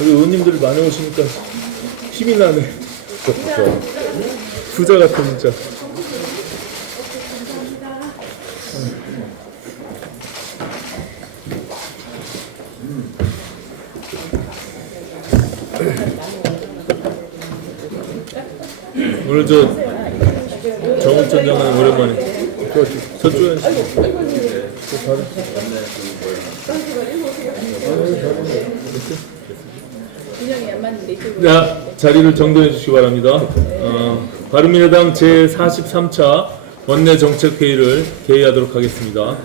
우리 의원님들이 많이 오시니까 힘이 나네. 부자 같아 진짜. 오늘 정우천 장관 오랜만에. 저쪽에. 자, 자리를 정돈해 주시기 바랍니다. 바른미래당 제43차 원내정책회의를 개의하도록 하겠습니다.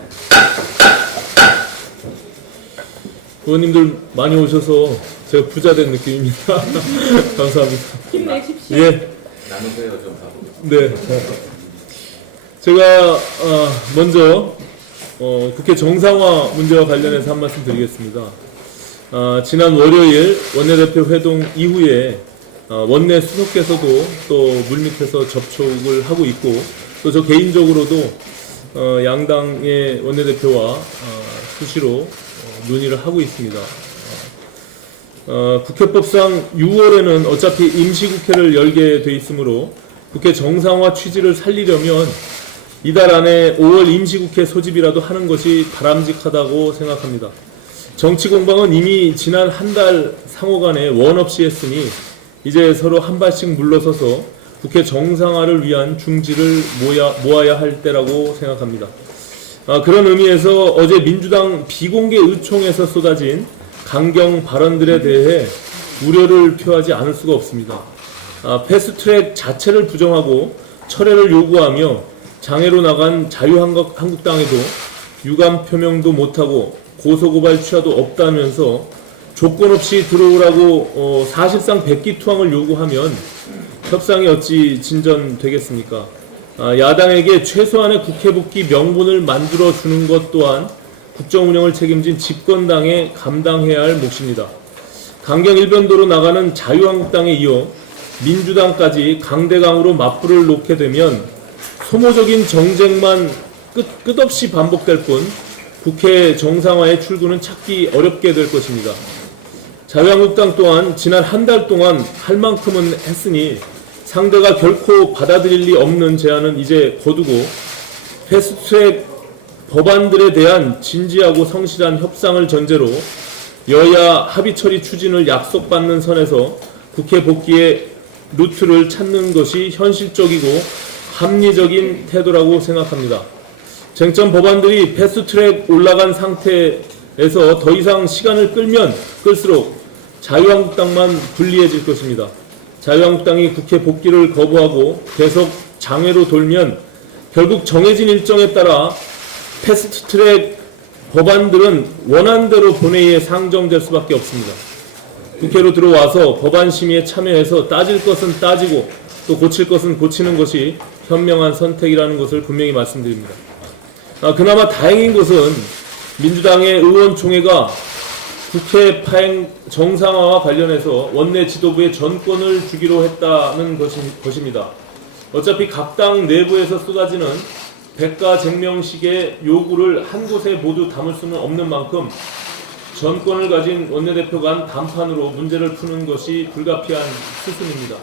의원님들 많이 오셔서 제가 부자 된 느낌입니다. 감사합니다. 힘내십시오. 예. 나누세요 좀. 네. 제가 먼저 국회 정상화 문제와 관련해서 한 말씀 드리겠습니다. 지난 월요일 원내대표 회동 이후에 원내 수석께서도 또 물밑에서 접촉을 하고 있고 또 저 개인적으로도 양당의 원내대표와 수시로 논의를 하고 있습니다. 국회법상 6월에는 어차피 임시국회를 열게 돼 있으므로 국회 정상화 취지를 살리려면 이달 안에 5월 임시국회 소집이라도 하는 것이 바람직하다고 생각합니다. 정치 공방은 이미 지난 한 달 상호 간에 원 없이 했으니 이제 서로 한 발씩 물러서서 국회 정상화를 위한 중지를 모아야 할 때라고 생각합니다. 그런 의미에서 어제 민주당 비공개 의총에서 쏟아진 강경 발언들에 대해 우려를 표하지 않을 수가 없습니다. 패스트트랙 자체를 부정하고 철회를 요구하며 장애로 나간 자유한국당에도 유감 표명도 못하고 고소고발 취하도 없다면서 조건 없이 들어오라고 사실상 백기투항을 요구하면 협상이 어찌 진전되겠습니까? 야당에게 최소한의 국회 복귀 명분을 만들어 주는 것 또한 국정 운영을 책임진 집권당에 감당해야 할 몫입니다. 강경 일변도로 나가는 자유한국당에 이어 민주당까지 강대강으로 맞불을 놓게 되면 소모적인 정쟁만 끝없이 반복될 뿐 국회 정상화의 출구는 찾기 어렵게 될 것입니다. 자유한국당 또한 지난 한 달 동안 할 만큼은 했으니 상대가 결코 받아들일 리 없는 제안은 이제 거두고 패스트트랙 법안들에 대한 진지하고 성실한 협상을 전제로 여야 합의 처리 추진을 약속받는 선에서 국회 복귀의 루트를 찾는 것이 현실적이고 합리적인 태도라고 생각합니다. 쟁점 법안들이 패스트트랙 올라간 상태에서 더 이상 시간을 끌면 끌수록 자유한국당만 불리해질 것입니다. 자유한국당이 국회 복귀를 거부하고 계속 장외로 돌면 결국 정해진 일정에 따라 패스트트랙 법안들은 원안대로 본회의에 상정될 수밖에 없습니다. 국회로 들어와서 법안 심의에 참여해서 따질 것은 따지고 또 고칠 것은 고치는 것이 현명한 선택이라는 것을 분명히 말씀드립니다. 그나마 다행인 것은 민주당의 의원총회가 국회 파행 정상화와 관련해서 원내 지도부에 전권을 주기로 했다는 것입니다. 어차피 각 당 내부에서 쏟아지는 백가쟁명식의 요구를 한 곳에 모두 담을 수는 없는 만큼 전권을 가진 원내대표 간 단판으로 문제를 푸는 것이 불가피한 수순입니다.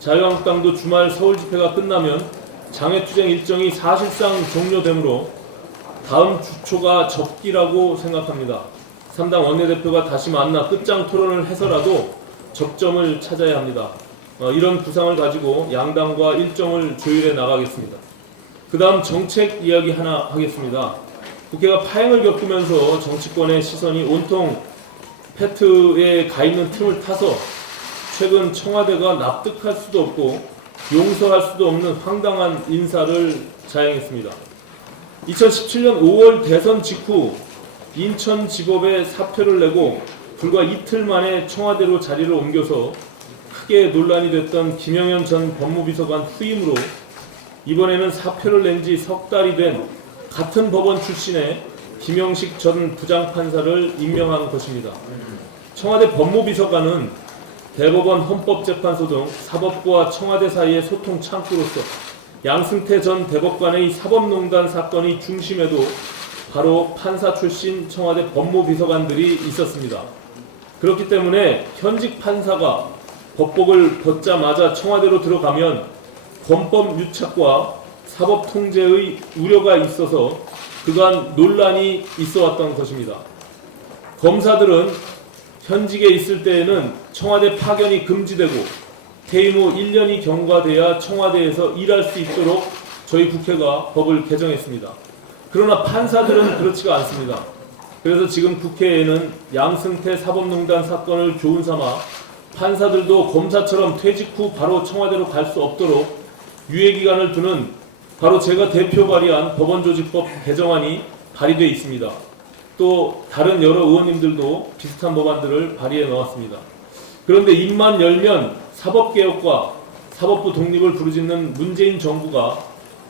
자유한국당도 주말 서울 집회가 끝나면 장외투쟁 일정이 사실상 종료되므로 다음 주초가 적기라고 생각합니다. 3당 원내대표가 다시 만나 끝장 토론을 해서라도 접점을 찾아야 합니다. 이런 구상을 가지고 양당과 일정을 조율해 나가겠습니다. 그 다음 정책 이야기 하나 하겠습니다. 국회가 파행을 겪으면서 정치권의 시선이 온통 패트에 가 있는 틈을 타서 최근 청와대가 납득할 수도 없고 용서할 수도 없는 황당한 인사를 자행했습니다. 2017년 5월 대선 직후 인천지법에 사표를 내고 불과 이틀 만에 청와대로 자리를 옮겨서 크게 논란이 됐던 김영현 전 법무비서관 후임으로 이번에는 사표를 낸 지 석 달이 된 같은 법원 출신의 김영식 전 부장판사를 임명한 것입니다. 청와대 법무비서관은 대법원, 헌법재판소 등 사법부와 청와대 사이의 소통 창구로서 양승태 전 대법관의 사법농단 사건의 중심에도 바로 판사 출신 청와대 법무비서관들이 있었습니다. 그렇기 때문에 현직 판사가 법복을 벗자마자 청와대로 들어가면 권법 유착과 사법 통제의 우려가 있어서 그간 논란이 있어왔던 것입니다. 검사들은 현직에 있을 때에는 청와대 파견이 금지되고 퇴임 후 1년이 경과돼야 청와대에서 일할 수 있도록 저희 국회가 법을 개정했습니다. 그러나 판사들은 그렇지가 않습니다. 그래서 지금 국회에는 양승태 사법농단 사건을 교훈 삼아 판사들도 검사처럼 퇴직 후 바로 청와대로 갈 수 없도록 유예기간을 두는 바로 제가 대표 발의한 법원조직법 개정안이 발의되어 있습니다. 또 다른 여러 의원님들도 비슷한 법안들을 발의해 놓았습니다. 그런데 입만 열면 사법개혁과 사법부 독립을 부르짖는 문재인 정부가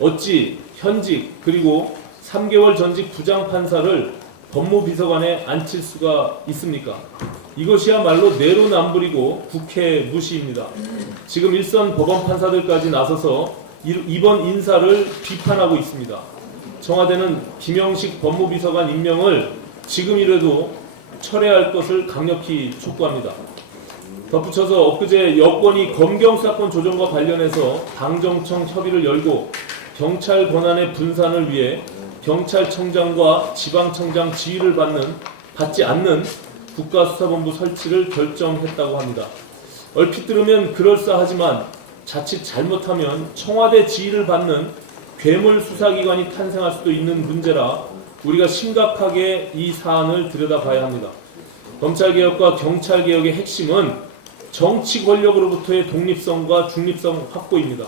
어찌 현직 그리고 3개월 전직 부장판사를 법무비서관에 앉힐 수가 있습니까? 이것이야말로 내로남불이고 국회 무시입니다. 지금 일선 법원판사들까지 나서서 이번 인사를 비판하고 있습니다. 청와대는 김영식 법무비서관 임명을 지금이라도 철회할 것을 강력히 촉구합니다. 덧붙여서 엊그제 여권이 검경수사권 조정과 관련해서 당정청 협의를 열고 경찰 권한의 분산을 위해 경찰청장과 지방청장 지휘를 받지 않는 국가수사본부 설치를 결정했다고 합니다. 얼핏 들으면 그럴싸하지만 자칫 잘못하면 청와대 지휘를 받는 괴물 수사기관이 탄생할 수도 있는 문제라 우리가 심각하게 이 사안을 들여다봐야 합니다. 검찰개혁과 경찰개혁의 핵심은 정치 권력으로부터의 독립성과 중립성 확보입니다.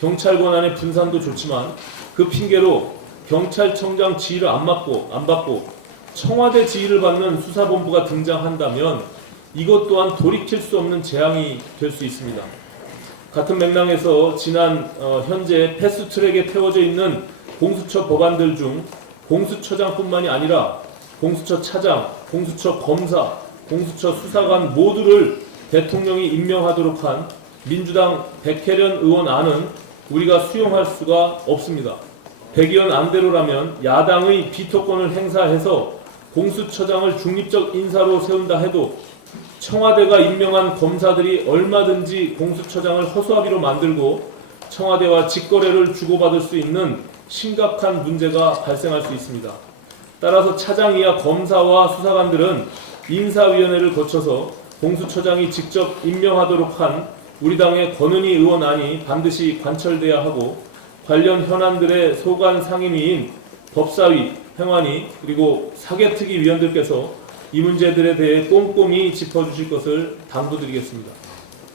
경찰 권한의 분산도 좋지만 그 핑계로 경찰청장 지휘를 안 받고 청와대 지휘를 받는 수사본부가 등장한다면 이것 또한 돌이킬 수 없는 재앙이 될 수 있습니다. 같은 맥락에서 현재 패스트트랙에 태워져 있는 공수처 법안들 중 공수처장뿐만이 아니라 공수처 차장, 공수처 검사, 공수처 수사관 모두를 대통령이 임명하도록 한 민주당 백혜련 의원 안은 우리가 수용할 수가 없습니다. 백 의원 안대로라면 야당의 비토권을 행사해서 공수처장을 중립적 인사로 세운다 해도 청와대가 임명한 검사들이 얼마든지 공수처장을 허수아비로 만들고 청와대와 직거래를 주고받을 수 있는 심각한 문제가 발생할 수 있습니다. 따라서 차장 이하 검사와 수사관들은 인사위원회를 거쳐서 공수처장이 직접 임명하도록 한 우리 당의 권은희 의원 안이 반드시 관철돼야 하고 관련 현안들의 소관 상임위인 법사위, 행안위 그리고 사개특위 위원들께서 이 문제들에 대해 꼼꼼히 짚어주실 것을 당부드리겠습니다.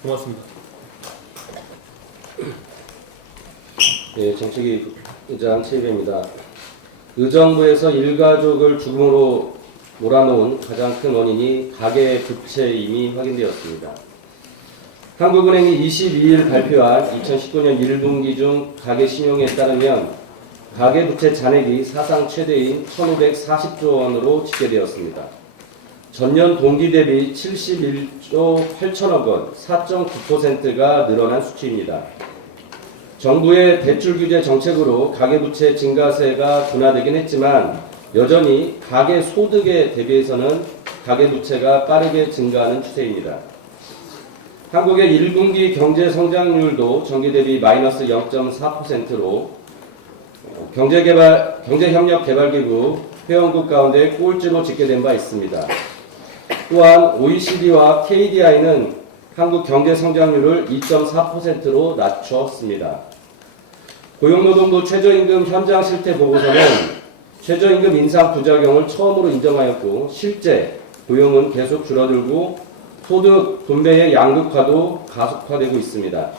고맙습니다. 네, 정책위 의장 최일배입니다. 의정부에서 일가족을 죽음으로 몰아놓은 가장 큰 원인이 가계부채임이 확인되었습니다. 한국은행이 22일 발표한 2019년 1분기 중 가계신용에 따르면 가계부채 잔액이 사상 최대인 1,540조 원으로 집계되었습니다. 전년 동기 대비 71조 8천억 원, 4.9%가 늘어난 수치입니다. 정부의 대출 규제 정책으로 가계부채 증가세가 둔화되긴 했지만 여전히 가계 소득에 대비해서는 가계부채가 빠르게 증가하는 추세입니다. 한국의 1분기 경제 성장률도 전기 대비 마이너스 0.4%로 경제협력개발기구 회원국 가운데 꼴찌로 집계된 바 있습니다. 또한 OECD와 KDI는 한국 경제 성장률을 2.4%로 낮췄습니다. 고용노동부 최저임금 현장 실태 보고서는 최저임금 인상 부작용을 처음으로 인정하였고 실제 고용은 계속 줄어들고 소득 분배의 양극화도 가속화되고 있습니다.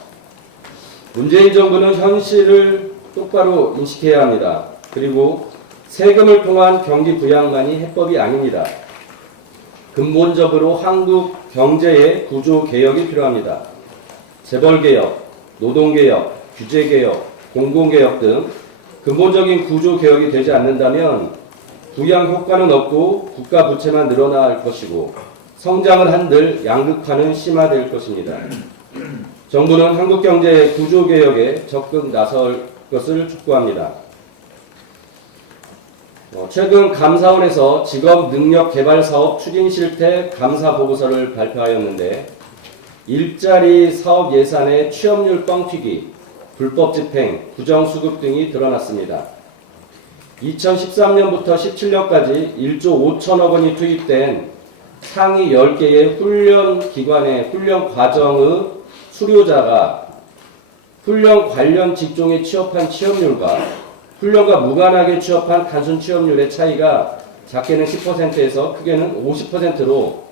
문재인 정부는 현실을 똑바로 인식해야 합니다. 그리고 세금을 통한 경기 부양만이 해법이 아닙니다. 근본적으로 한국 경제의 구조 개혁이 필요합니다. 재벌 개혁, 노동 개혁, 규제 개혁, 공공 개혁 등 근본적인 구조 개혁이 되지 않는다면 부양 효과는 없고 국가 부채만 늘어날 것이고 성장을 한들 양극화는 심화될 것입니다. 정부는 한국 경제의 구조 개혁에 적극 나설 것을 촉구합니다. 최근 감사원에서 직업 능력 개발 사업 추진 실태 감사 보고서를 발표하였는데 일자리 사업 예산의 취업률 뻥튀기, 불법 집행, 부정수급 등이 드러났습니다. 2013년부터 17년까지 1조 5천억 원이 투입된 상위 10개의 훈련 기관의 훈련 과정의 수료자가 훈련 관련 직종에 취업한 취업률과 훈련과 무관하게 취업한 단순 취업률의 차이가 작게는 10%에서 크게는 50%로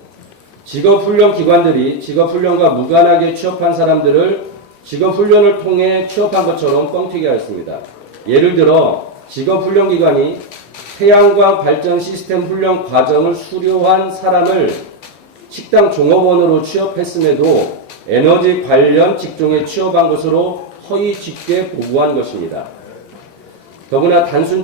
직업훈련 기관들이 직업훈련과 무관하게 취업한 사람들을 직업훈련을 통해 취업한 것처럼 뻥튀기 하였습니다. 예를 들어 직업훈련기관이 태양광 발전 시스템 훈련 과정을 수료한 사람을 식당 종업원으로 취업했음에도 에너지 관련 직종에 취업한 것으로 허위 직계 보고한 것입니다. 더구나 단순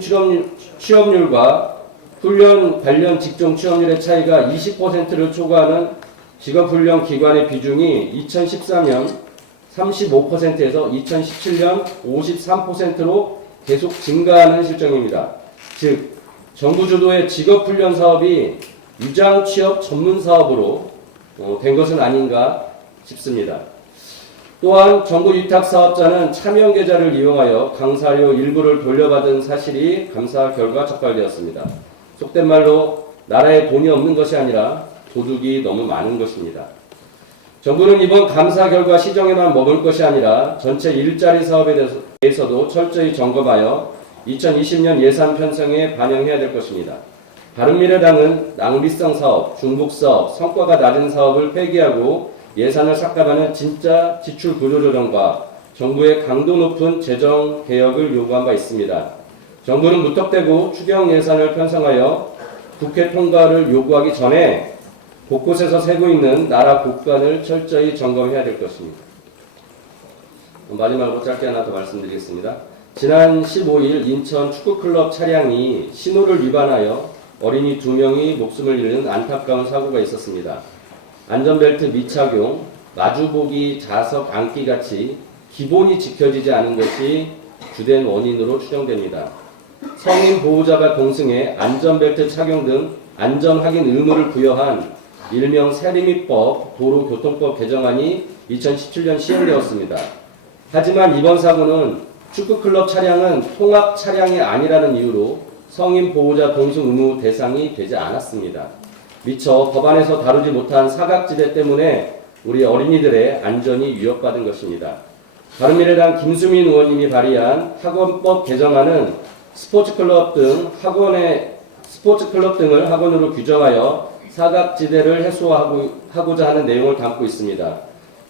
취업률과 훈련 관련 직종 취업률의 차이가 20%를 초과하는 직업훈련 기관의 비중이 2013년 35%에서 2017년 53%로 계속 증가하는 실정입니다. 즉, 정부 주도의 직업훈련 사업이 유장 취업 전문 사업으로 된 것은 아닌가 싶습니다. 또한 정부 위탁 사업자는 차명 계좌를 이용하여 강사료 일부를 돌려받은 사실이 감사 결과 적발되었습니다. 속된 말로 나라에 돈이 없는 것이 아니라 도둑이 너무 많은 것입니다. 정부는 이번 감사 결과 시정에만 머물 것이 아니라 전체 일자리 사업에 대해서도 철저히 점검하여 2020년 예산 편성에 반영해야 될 것입니다. 바른미래당은 낭비성 사업, 중복 사업, 성과가 낮은 사업을 폐기하고 예산을 삭감하는 진짜 지출 구조 조정과 정부의 강도 높은 재정 개혁을 요구한 바 있습니다. 정부는 무턱대고 추경 예산을 편성하여 국회 통과를 요구하기 전에 곳곳에서 새고 있는 나라 국간을 철저히 점검해야 될 것입니다. 마지막으로 짧게 하나 더 말씀드리겠습니다. 지난 15일 인천 축구클럽 차량이 신호를 위반하여 어린이 2명이 목숨을 잃는 안타까운 사고가 있었습니다. 안전벨트 미착용, 마주보기 좌석 앉기같이 기본이 지켜지지 않은 것이 주된 원인으로 추정됩니다. 성인 보호자가 동승해 안전벨트 착용 등 안전확인 의무를 부여한 일명 세리미법 도로교통법 개정안이 2017년 시행되었습니다. 하지만 이번 사고는 축구클럽 차량은 통합 차량이 아니라는 이유로 성인 보호자 동승 의무 대상이 되지 않았습니다. 미처 법안에서 다루지 못한 사각지대 때문에 우리 어린이들의 안전이 위협받은 것입니다. 바른미래당 김수민 의원님이 발의한 학원법 개정안은 스포츠클럽 등을 학원으로 규정하여 사각지대를 해소하고자 하는 내용을 담고 있습니다.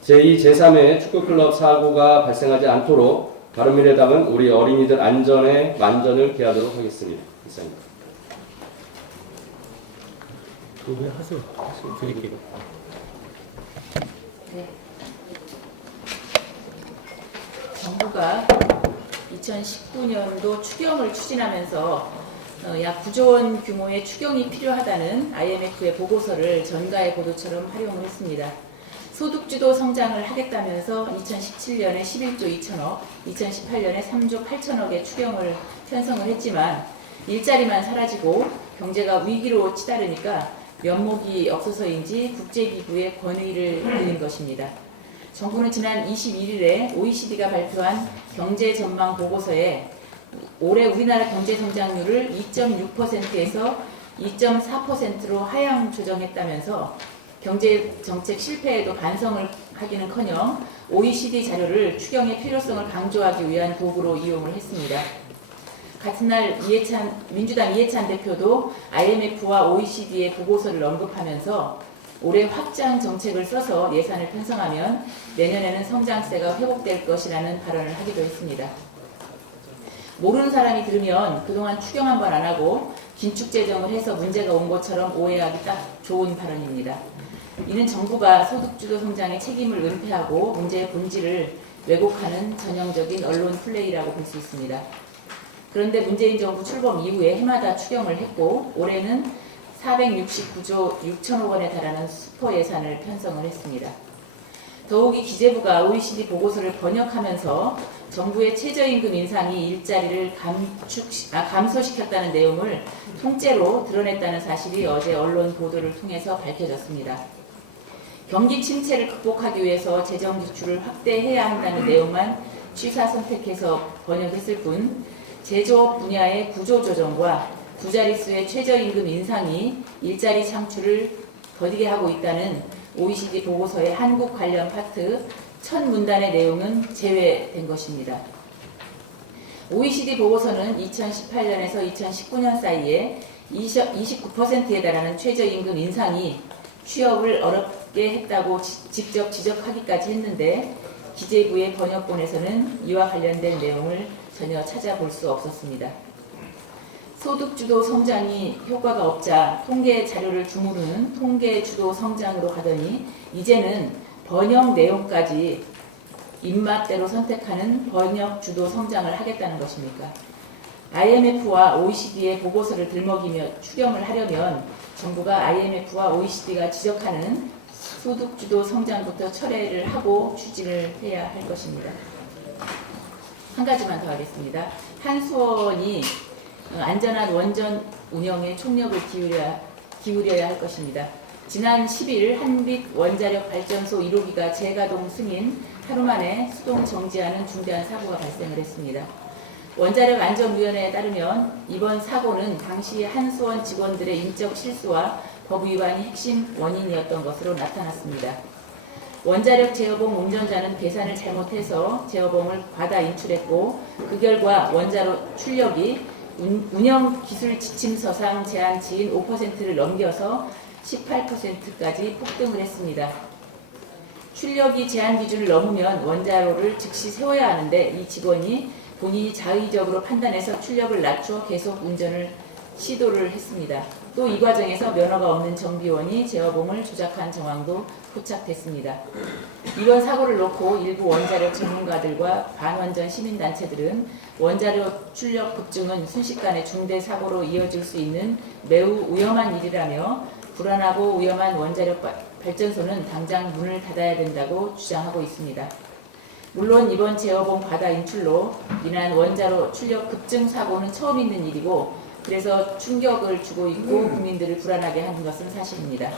제2, 제3회 축구클럽 사고가 발생하지 않도록 바른미래당은 우리 어린이들 안전에 만전을 기하도록 하겠습니다. 이상입니다. 그거 하세요. 드릴게요. 네. 정부가 2019년도 추경을 추진하면서 약 9조 원 규모의 추경이 필요하다는 IMF의 보고서를 전가의 보도처럼 활용을 했습니다. 소득주도 성장을 하겠다면서 2017년에 11조 2천억, 2018년에 3조 8천억의 추경을 편성을 했지만 일자리만 사라지고 경제가 위기로 치달으니까 면목이 없어서인지 국제기구의 권위를 들린 것입니다. 정부는 지난 21일에 OECD가 발표한 경제 전망 보고서에 올해 우리나라 경제 성장률을 2.6%에서 2.4%로 하향 조정했다면서 경제 정책 실패에도 반성을 하기는커녕 OECD 자료를 추경의 필요성을 강조하기 위한 도구로 이용을 했습니다. 같은 날 민주당 이해찬 대표도 IMF와 OECD의 보고서를 언급하면서 올해 확장 정책을 써서 예산을 편성하면 내년에는 성장세가 회복될 것이라는 발언을 하기도 했습니다. 모르는 사람이 들으면 그동안 추경 한 번 안 하고 긴축 재정을 해서 문제가 온 것처럼 오해하기 딱 좋은 발언입니다. 이는 정부가 소득주도 성장의 책임을 은폐하고 문제의 본질을 왜곡하는 전형적인 언론 플레이라고 볼 수 있습니다. 그런데 문재인 정부 출범 이후에 해마다 추경을 했고 올해는 469조 6천억 원에 달하는 슈퍼 예산을 편성을 했습니다. 더욱이 기재부가 OECD 보고서를 번역하면서 정부의 최저임금 인상이 일자리를 감소시켰다는 내용을 통째로 드러냈다는 사실이 어제 언론 보도를 통해서 밝혀졌습니다. 경기 침체를 극복하기 위해서 재정 지출을 확대해야 한다는 내용만 취사 선택해서 번역했을 뿐 제조업 분야의 구조조정과 두 자릿수의 최저임금 인상이 일자리 창출을 더디게 하고 있다는 OECD 보고서의 한국 관련 파트 첫 문단의 내용은 제외된 것입니다. OECD 보고서는 2018년에서 2019년 사이에 29%에 달하는 최저임금 인상이 취업을 어렵게 했다고 직접 지적하기까지 했는데 기재부의 번역본에서는 이와 관련된 내용을 전혀 찾아볼 수 없었습니다. 소득주도 성장이 효과가 없자 통계 자료를 주무르는 통계주도 성장으로 가더니 이제는 번역 내용까지 입맛대로 선택하는 번역주도 성장을 하겠다는 것입니까? IMF와 OECD의 보고서를 들먹이며 추경을 하려면 정부가 IMF와 OECD가 지적하는 소득주도 성장부터 철회를 하고 추진을 해야 할 것입니다. 한 가지만 더 하겠습니다. 한수원이 안전한 원전 운영에 총력을 기울여야 할 것입니다. 지난 10일 한빛 원자력 발전소 1호기가 재가동 승인 하루 만에 수동 정지하는 중대한 사고가 발생을 했습니다. 원자력 안전위원회에 따르면 이번 사고는 당시 한수원 직원들의 인적 실수와 법 위반이 핵심 원인이었던 것으로 나타났습니다. 원자력 제어봉 운전자는 계산을 잘못해서 제어봉을 과다 인출했고 그 결과 원자로 출력이 운영기술 지침서상 제한치인 5%를 넘겨서 18%까지 폭등을 했습니다. 출력이 제한 기준을 넘으면 원자로를 즉시 세워야 하는데 이 직원이 본인이 자의적으로 판단해서 출력을 낮춰 계속 운전을 시도를 했습니다. 또 이 과정에서 면허가 없는 정비원이 제어봉을 조작한 정황도 포착됐습니다. 이번 사고를 놓고 일부 원자력 전문가들과 반원전 시민단체들은 원자력 출력 급증은 순식간에 중대 사고로 이어질 수 있는 매우 위험한 일이라며 불안하고 위험한 원자력 발전소는 당장 문을 닫아야 된다고 주장하고 있습니다. 물론 이번 제어봉 과다 인출로 인한 원자로 출력 급증 사고는 처음 있는 일이고 그래서 충격을 주고 있고 국민들을 불안하게 하는 것은 사실입니다.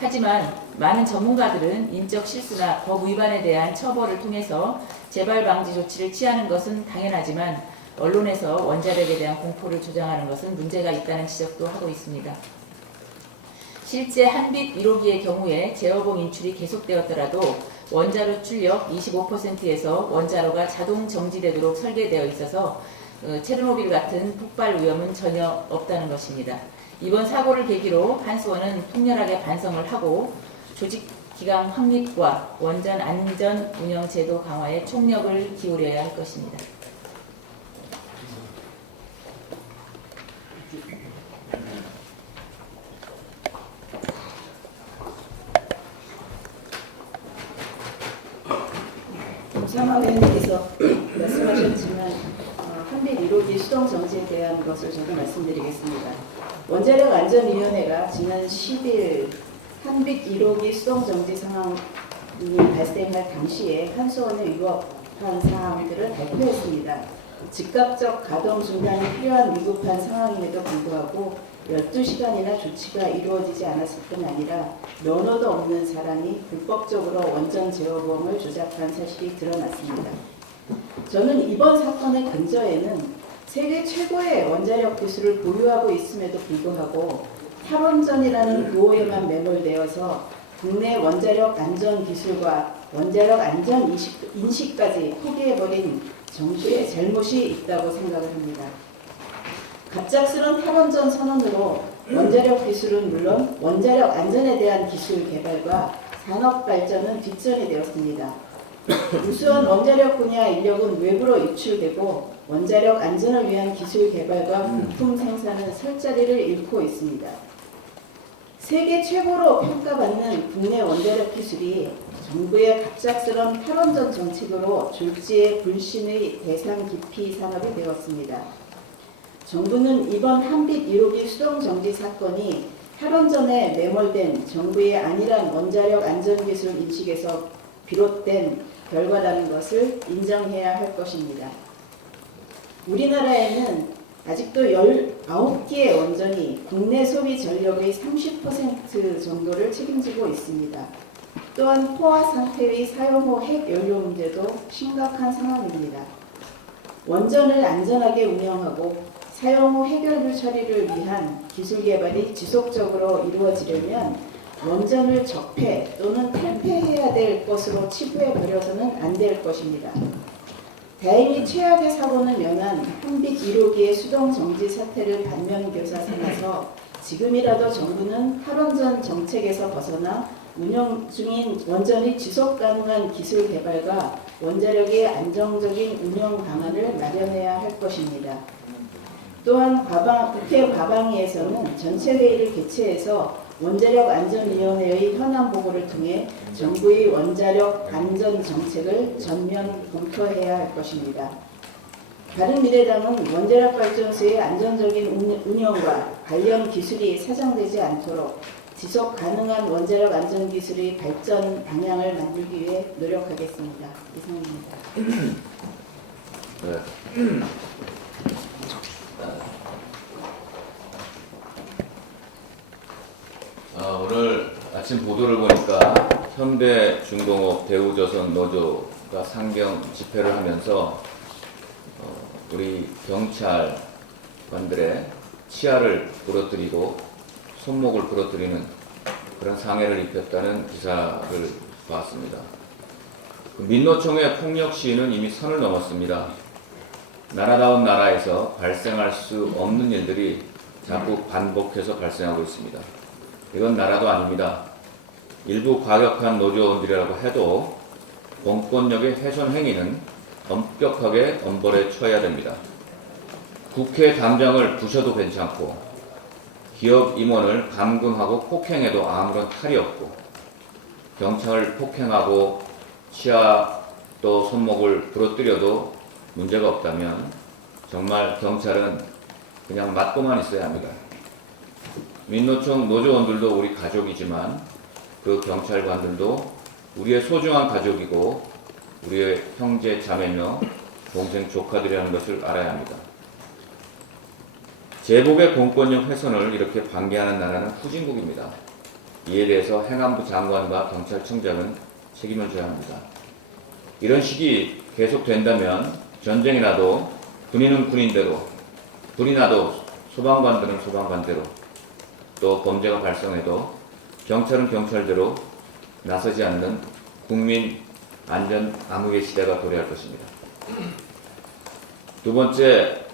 하지만 많은 전문가들은 인적 실수나 법 위반에 대한 처벌을 통해서 재발 방지 조치를 취하는 것은 당연하지만 언론에서 원자력에 대한 공포를 조장하는 것은 문제가 있다는 지적도 하고 있습니다. 실제 한빛 1호기의 경우에 제어봉 인출이 계속되었더라도 원자로 출력 25%에서 원자로가 자동 정지되도록 설계되어 있어서 체르노빌 같은 폭발 위험은 전혀 없다는 것입니다. 이번 사고를 계기로 한수원은 통렬하게 반성을 하고 조직 기강 확립과 원전 안전 운영 제도 강화에 총력을 기울여야 할 것입니다. 김상환 의원님께서 말씀하셨지만 한빛 1호기 수동 정지에 대한 것을 저도 말씀드리겠습니다. 원자력 안전위원회가 지난 10일 한빛 1호기 수동 정지 상황이 발생할 당시에 한수원에 위법한 사항들을 발표했습니다. 즉각적 가동 중단이 필요한 위급한 상황임에도 불구하고 12시간이나 조치가 이루어지지 않았을 뿐 아니라 면허도 없는 사람이 불법적으로 원전 제어봉을 조작한 사실이 드러났습니다. 저는 이번 사건의 근저에는 세계 최고의 원자력 기술을 보유하고 있음에도 불구하고 탈원전이라는 구호에만 매몰되어서 국내 원자력 안전 기술과 원자력 안전 인식까지 포기해버린 정부의 잘못이 있다고 생각을 합니다. 갑작스런 탈원전 선언으로 원자력 기술은 물론 원자력 안전에 대한 기술 개발과 산업 발전은 뒷전이 되었습니다. 우수한 원자력 분야 인력은 외부로 유출되고 원자력 안전을 위한 기술 개발과 부품 생산은 설 자리를 잃고 있습니다. 세계 최고로 평가받는 국내 원자력 기술이 정부의 갑작스런 탈원전 정책으로 졸지에 불신의 대상 기피 산업이 되었습니다. 정부는 이번 한빛 1호기 수동 정지 사건이 탈원전에 매몰된 정부의 안일한 원자력 안전기술 인식에서 비롯된 결과라는 것을 인정해야 할 것입니다. 우리나라에는 아직도 19개의 원전이 국내 소비 전력의 30% 정도를 책임지고 있습니다. 또한 포화 상태의 사용 후 핵 연료 문제도 심각한 상황입니다. 원전을 안전하게 운영하고 사용 후 핵연료 처리를 위한 기술 개발이 지속적으로 이루어지려면 원전을 적폐 또는 탈폐해야 될 것으로 치부해 버려서는 안 될 것입니다. 다행히 최악의 사고는 면한 한빛 1호기의 수동 정지 사태를 반면교사 삼아서 지금이라도 정부는 탈원전 정책에서 벗어나 운영 중인 원전의 지속 가능한 기술 개발과 원자력의 안정적인 운영 방안을 마련해야 할 것입니다. 또한 국회 과방위에서는 전체 회의를 개최해서 원자력 안전위원회의 현안 보고를 통해 정부의 원자력 안전 정책을 전면 검토해야 할 것입니다. 바른미래당은 원자력 발전소의 안정적인 운영과 관련 기술이 사장되지 않도록 지속 가능한 원자력 안전 기술의 발전 방향을 만들기 위해 노력하겠습니다. 이상입니다. 네. 오늘 아침 보도를 보니까 현대중공업 대우조선 노조가 상경 집회를 하면서 우리 경찰관들의 치아를 부러뜨리고 손목을 부러뜨리는 그런 상해를 입혔다는 기사를 봤습니다. 민노총의 폭력 시위는 이미 선을 넘었습니다. 나라다운 나라에서 발생할 수 없는 일들이 자꾸 반복해서 발생하고 있습니다. 이건 나라도 아닙니다. 일부 과격한 노조원들이라고 해도 공권력의 훼손 행위는 엄격하게 엄벌에 처해야 됩니다. 국회 당장을 부셔도 괜찮고 기업 임원을 감금하고 폭행해도 아무런 탈이 없고 경찰을 폭행하고 치아 또 손목을 부러뜨려도 문제가 없다면 정말 경찰은 그냥 맞고만 있어야 합니다. 민노총 노조원들도 우리 가족이지만 그 경찰관들도 우리의 소중한 가족이고 우리의 형제 자매며 동생 조카들이라는 것을 알아야 합니다. 제복의 공권력 훼손을 이렇게 반기하는 나라는 후진국입니다. 이에 대해서 행안부 장관과 경찰청장은 책임을 져야 합니다. 이런 식이 계속된다면 전쟁이 나도 군인은 군인대로, 불이 나도 소방관들은 소방관대로, 또 범죄가 발생해도 경찰은 경찰대로 나서지 않는 국민 안전 암흑의 시대가 도래할 것입니다. 두 번째,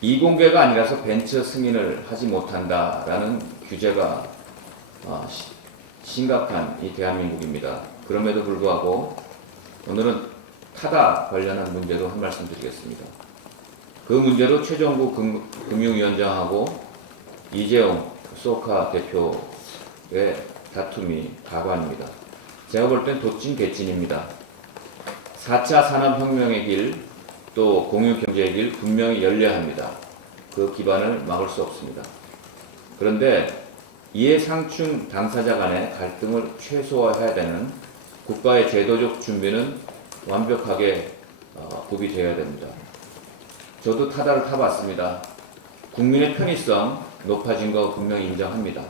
이공개가 아니라서 벤처 승인을 하지 못한다라는 규제가 심각한 이 대한민국입니다. 그럼에도 불구하고 오늘은 타다 관련한 문제로 한 말씀 드리겠습니다. 그 문제로 최종구 금융위원장하고 이재용 소카 대표의 다툼이 가관입니다. 제가 볼 땐 도찐 개찐입니다. 4차 산업혁명의 길, 또 공유경제의 길 분명히 열려야 합니다. 그 기반을 막을 수 없습니다. 그런데 이해상충 당사자 간의 갈등을 최소화해야 되는 국가의 제도적 준비는 완벽하게 구비되어야 됩니다. 저도 타다를 타봤습니다. 국민의 편의성 높아진 거 분명히 인정합니다.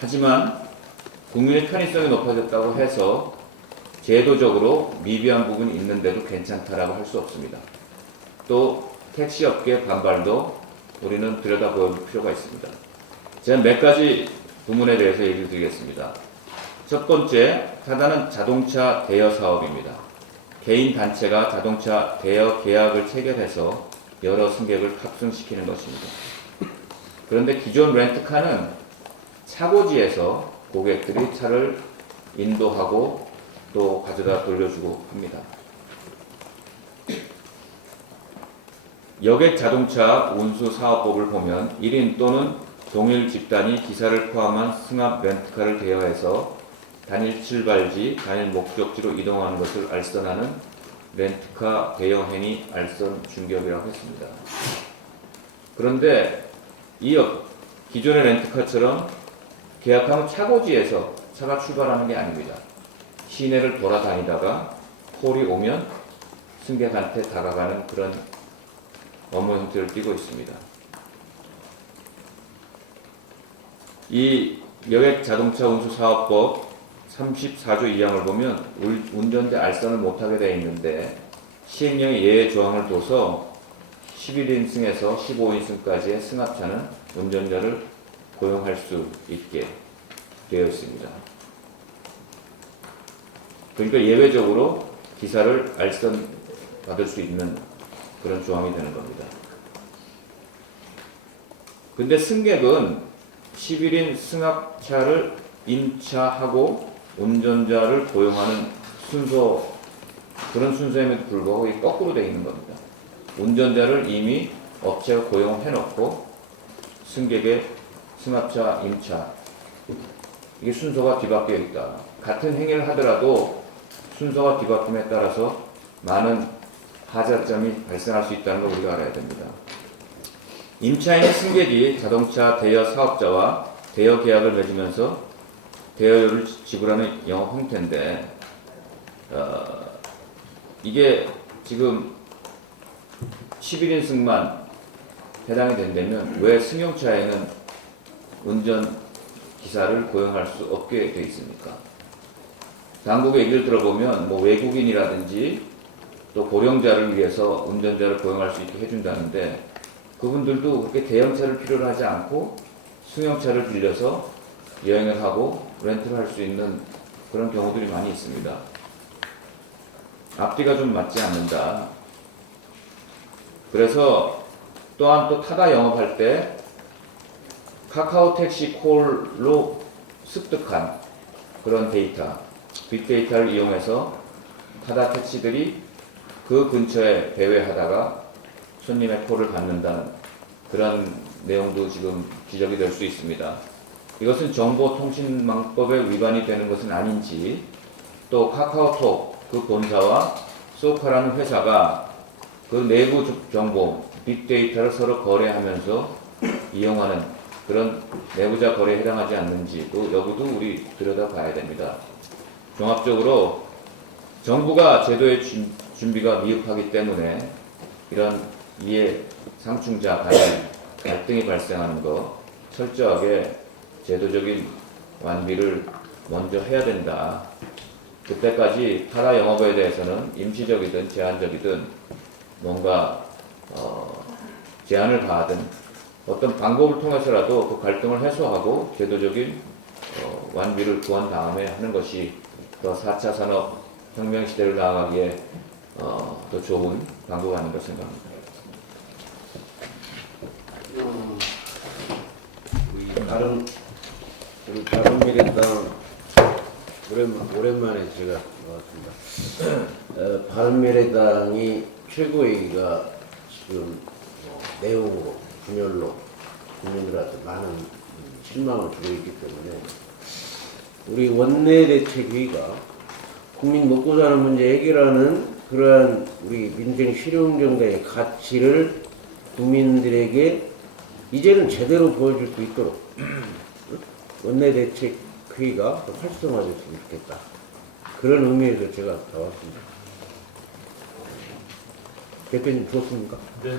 하지만 국민의 편의성이 높아졌다고 해서 제도적으로 미비한 부분이 있는데도 괜찮다라고 할 수 없습니다. 또 택시업계 반발도 우리는 들여다볼 필요가 있습니다. 제가 몇 가지 부문에 대해서 얘기를 드리겠습니다. 첫 번째, 타다는 자동차 대여 사업입니다. 개인 단체가 자동차 대여 계약을 체결해서 여러 승객을 탑승시키는 것입니다. 그런데 기존 렌트카는 차고지에서 고객들이 차를 인도하고 또 가져다 돌려주고 합니다. 여객 자동차 운수 사업법을 보면 1인 또는 동일 집단이 기사를 포함한 승합 렌트카를 대여해서 단일 출발지, 단일 목적지로 이동하는 것을 알선하는 렌트카 대여 행위 알선 중개업이라고 했습니다. 그런데 기존의 렌트카처럼 계약하면 차고지에서 차가 출발하는 게 아닙니다. 시내를 돌아다니다가 콜이 오면 승객한테 다가가는 그런 업무 형태를 띠고 있습니다. 이 여객 자동차 운수 사업법 34조 2항을 보면 운전자 알선을 못하게 되어 있는데 시행령에 예외 조항을 둬서 11인승에서 15인승까지의 승합차는 운전자를 고용할 수 있게 되어 있습니다. 그러니까 예외적으로 기사를 알선 받을 수 있는 그런 조항이 되는 겁니다. 근데 승객은 11인 승합차를 임차하고 운전자를 고용하는 그런 순서임에도 불구하고 이게 거꾸로 되어 있는 겁니다. 운전자를 이미 업체가 고용해놓고 승객의 승합차 임차, 이게 순서가 뒤바뀌어 있다. 같은 행위를 하더라도 순서가 뒤바뀜에 따라서 많은 하자점이 발생할 수 있다는 걸 우리가 알아야 됩니다. 임차인의 승객이 자동차 대여 사업자와 대여 계약을 맺으면서 대여료를 지불하는 영업 형태인데, 이게 지금 11인승만 해당이 된다면 왜 승용차에는 운전기사를 고용할 수 없게 되어 있습니까? 당국의 얘기를 들어보면 뭐 외국인이라든지 또 고령자를 위해서 운전자를 고용할 수 있게 해준다는데, 그분들도 그렇게 대형차를 필요로 하지 않고 승용차를 빌려서 여행을 하고 렌트를 할 수 있는 그런 경우들이 많이 있습니다. 앞뒤가 좀 맞지 않는다. 그래서 또한 또 타다 영업할 때 카카오 택시 콜로 습득한 그런 데이터, 빅데이터를 이용해서 타다 택시들이 그 근처에 배회하다가 손님의 콜을 받는다는 그런 내용도 지금 지적이 될 수 있습니다. 이것은 정보통신망법에 위반이 되는 것은 아닌지, 또 카카오톡 그 본사와 소카라는 회사가 그 내부 정보, 빅데이터를 서로 거래하면서 이용하는 그런 내부자 거래에 해당하지 않는지도 여부도 우리 들여다봐야 됩니다. 종합적으로 정부가 제도의 준비가 미흡하기 때문에 이런 이해 상충자 간의 갈등이 발생하는 거 철저하게 제도적인 완비를 먼저 해야 된다. 그때까지 타다 영업에 대해서는 임시적이든 제한적이든 뭔가 제한을 가하든 어떤 방법을 통해서라도 그 갈등을 해소하고 제도적인 완비를 구한 다음에 하는 것이 더 4차 산업 혁명 시대를 나아가기에 더 좋은 방법 아닌가 생각합니다. 우리 바른미래당 오랜만에 제가 나왔습니다. 바른미래당이 최고위가 지금 내용으로 분열로 국민들한테 많은 실망을 주고 있기 때문에 우리 원내대책위가 국민 먹고 사는 문제 해결하는 그러한 우리 민생 실용정당의 가치를 국민들에게 이제는 제대로 보여줄 수 있도록 원내대책회의가 활성화됐으면 좋겠다. 그런 의미에서 제가 나왔습니다. 대표님 좋습니까? 네.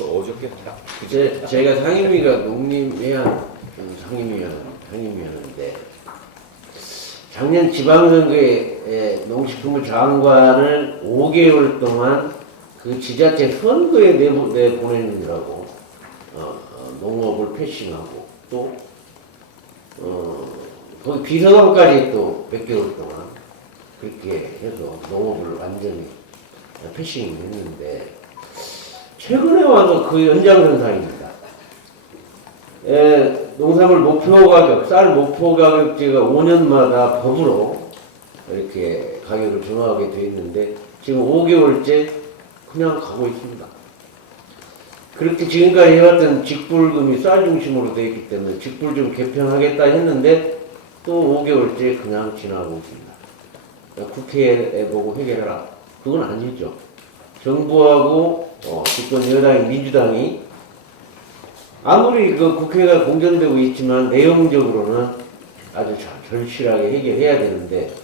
어저께 딱 제가 상임위가 농림해양 상임위였는데 작년 지방선거에 농식품부 장관을 5개월 동안 그 지자체 선거에 내보내느라고 농업을 패싱하고 또 거기 비서관까지 또 몇 개월 동안 그렇게 해서 농업을 완전히 패싱했는데 최근에 와서 그 연장선상입니다. 농산물 목표 가격, 쌀 목표 가격제가 5년마다 법으로 이렇게 가격을 정하게 돼 있는데 지금 5개월째 그냥 가고 있습니다. 그렇게 지금까지 해왔던 직불금이 쌀 중심으로 되어 있기 때문에 직불 좀 개편하겠다 했는데 또 5개월째 그냥 지나고 있습니다. 국회에 보고 해결해라. 그건 아니죠. 정부하고 집권 여당인 민주당이 아무리 그 국회가 공전되고 있지만 내용적으로는 아주 절실하게 해결해야 되는데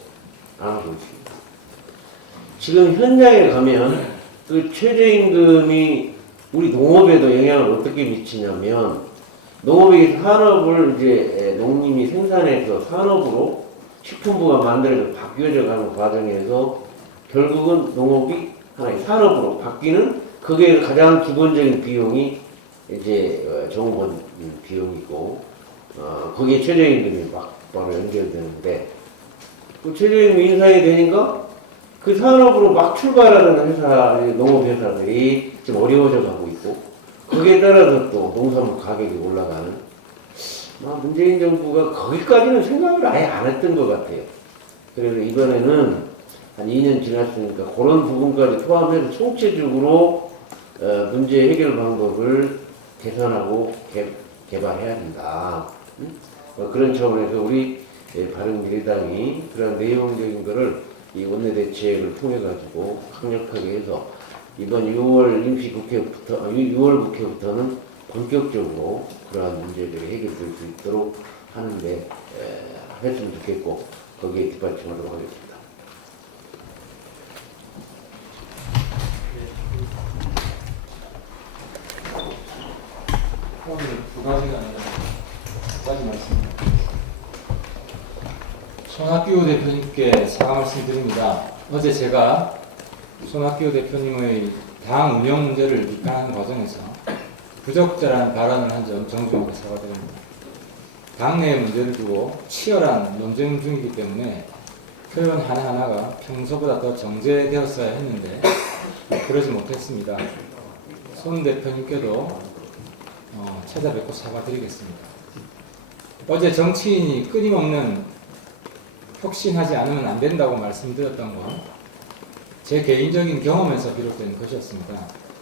안 하고 있습니다. 지금 현장에 가면 그 최저임금이 우리 농업에도 영향을 어떻게 미치냐면 농업의 산업을 이제 농림이 생산해서 산업으로 식품부가 만들어서 바뀌어져 가는 과정에서 결국은 농업이 하나의 산업으로 바뀌는 그게 가장 기본적인 비용이 이제 정부원 비용이고 거기에 최저임금이 바로 연결되는데 그 최저임금 인상이 되니까 그 산업으로 막 출발하는 회사, 농업회사들이 좀 어려워져 가고 있고 거기에 따라서 또 농산물 가격이 올라가는 문재인 정부가 거기까지는 생각을 아예 안 했던 것 같아요. 그래서 이번에는 한 2년 지났으니까 그런 부분까지 포함해서 총체적으로 문제 해결 방법을 개선하고 개발해야 된다. 그런 차원에서 우리 바른미래당이 그런 내용적인 거를 이 원내대책을 통해 가지고 강력하게 해서 이번 6월 임시국회부터 6월 국회부터는 본격적으로 그러한 문제들이 해결될 수 있도록 하는데 했으면 좋겠고 거기에 뒷받침하도록 하겠습니다. 두 가지가 아니라 두 가지 말씀입니다. 손학규 대표님께 사과 말씀드립니다. 어제 제가 손학규 대표님의 당 운영 문제를 비판하는 과정에서 부적절한 발언을 한 점 정중하게 사과드립니다. 당내 문제를 두고 치열한 논쟁 중이기 때문에 표현 하나하나가 평소보다 더 정제되었어야 했는데 그러지 못했습니다. 손 대표님께도 찾아뵙고 사과드리겠습니다. 어제 정치인이 끊임없는 혁신하지 않으면 안 된다고 말씀드렸던 건 제 개인적인 경험에서 비롯된 것이었습니다.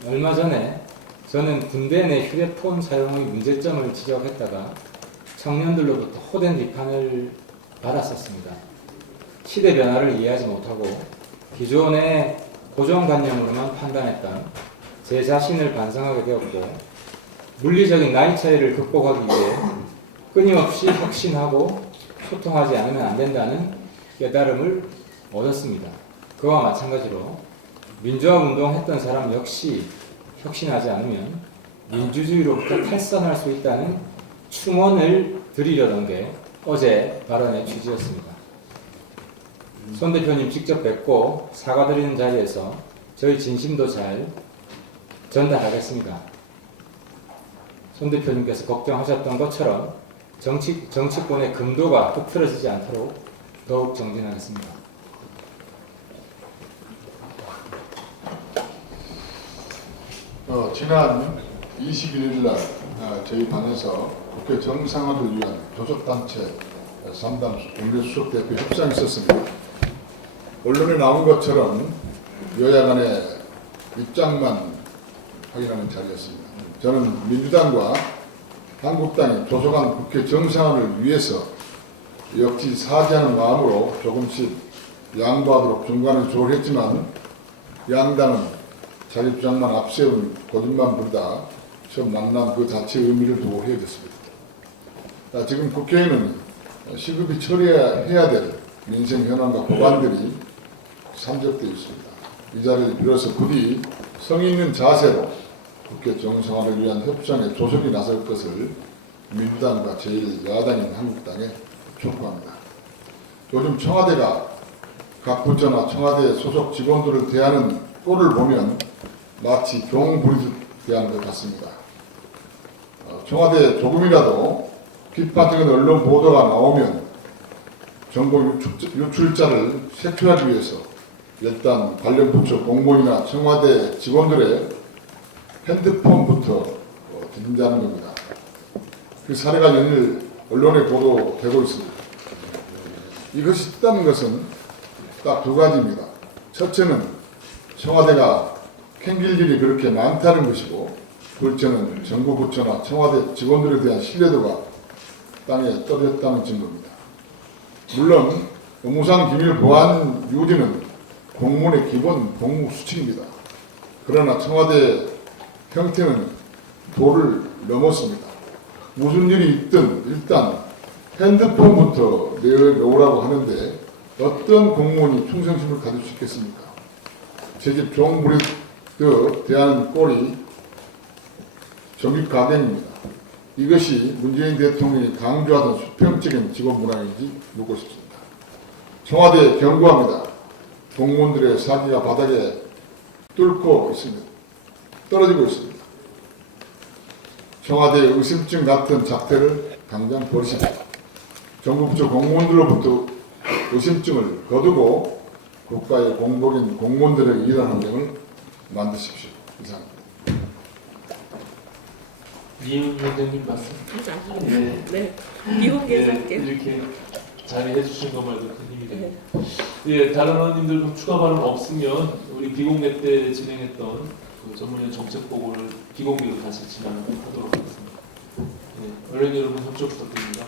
얼마 전에 저는 군대 내 휴대폰 사용의 문제점을 지적했다가 청년들로부터 호된 비판을 받았었습니다. 시대 변화를 이해하지 못하고 기존의 고정관념으로만 판단했던 제 자신을 반성하게 되었고 물리적인 나이 차이를 극복하기 위해 끊임없이 혁신하고 소통하지 않으면 안 된다는 깨달음을 얻었습니다. 그와 마찬가지로 민주화운동 했던 사람 역시 혁신하지 않으면 민주주의로부터 탈선할 수 있다는 충언을 드리려던 게 어제 발언의 취지였습니다. 손 대표님 직접 뵙고 사과드리는 자리에서 저희 진심도 잘 전달하겠습니다. 손 대표님께서 걱정하셨던 것처럼 정치권의 금도가 흐트러지지 않도록 더욱 정진하겠습니다. 지난 21일 날 저희 반에서 국회 정상화를 위한 교섭단체 상담소 공개수석 대표 협상이 있었습니다. 언론에 나온 것처럼 여야 간의 입장만 확인하는 자리였습니다. 저는 민주당과 한국당이 조속한 국회 정상화를 위해서 역지사지하는 마음으로 조금씩 양보하도록 중간에 조언했지만 양당은 자기 주장만 앞세운 거짓말 부르다 처음 만난 그 자체의 의미를 두고 헤어졌습니다. 지금 국회에는 시급히 처리해야 될 민생 현안과 법안들이 산적되어 있습니다. 이 자리를 빌어서 부디 성의 있는 자세로 국회 정상화를 위한 협상에 조속히 나설 것을 민주당과 제1야당인 한국당에 촉구합니다. 요즘 청와대가 각 부처나 청와대 소속 직원들을 대하는 꼴을 보면 마치 경 부리듯 대하는 것 같습니다. 청와대 조금이라도 비판적인 언론 보도가 나오면 정보 유출자를 색출하기 위해서 일단 관련 부처 공무원이나 청와대 직원들의 핸드폰부터 뒤진다는 겁니다. 그 사례가 연일 언론에 보도되고 있습니다. 이것이 뜻하는 것은 딱 두 가지입니다. 첫째는 청와대가 캥길 일이 그렇게 많다는 것이고, 둘째는 정부 부처나 청와대 직원들에 대한 신뢰도가 땅에 떨어졌다는 증거입니다. 물론 업무상 기밀 보안 유지는 공무원의 기본 복무 수칙입니다. 그러나 청와대 형태는 도를 넘었습니다. 무슨 일이 있든 일단 핸드폰부터 내놓으라고 하는데 어떤 공무원이 충성심을 가질 수 있겠습니까? 제집 종부리듯 대하는 꼴이 점입가경입니다. 이것이 문재인 대통령이 강조하던 수평적인 직원 문화인지 묻고 싶습니다. 청와대에 경고합니다. 공무원들의 사기가 바닥에 뚫고 있습니다. 떨어지고 있습니다. 청와대의 의심증 같은 작태를 당장 버리십시오. 정부 부처 공무원들로부터 의심증을 거두고 국가의 공복인 공무원들의 일하는 환경을 만드십시오. 이상입니다. 이윤 위원장님 말씀. 네. 미공개에서 할게요. 이렇게 자리해 주신 것만도 큰 힘이 됩니다. 예, 다른 의원님들 좀 추가 발언 없으면 우리 비공개 때 진행했던 그 전문위원 정책 보고를 비공개로 다시 진행하도록 하겠습니다. 예, 의원 여러분 협조 부탁드립니다.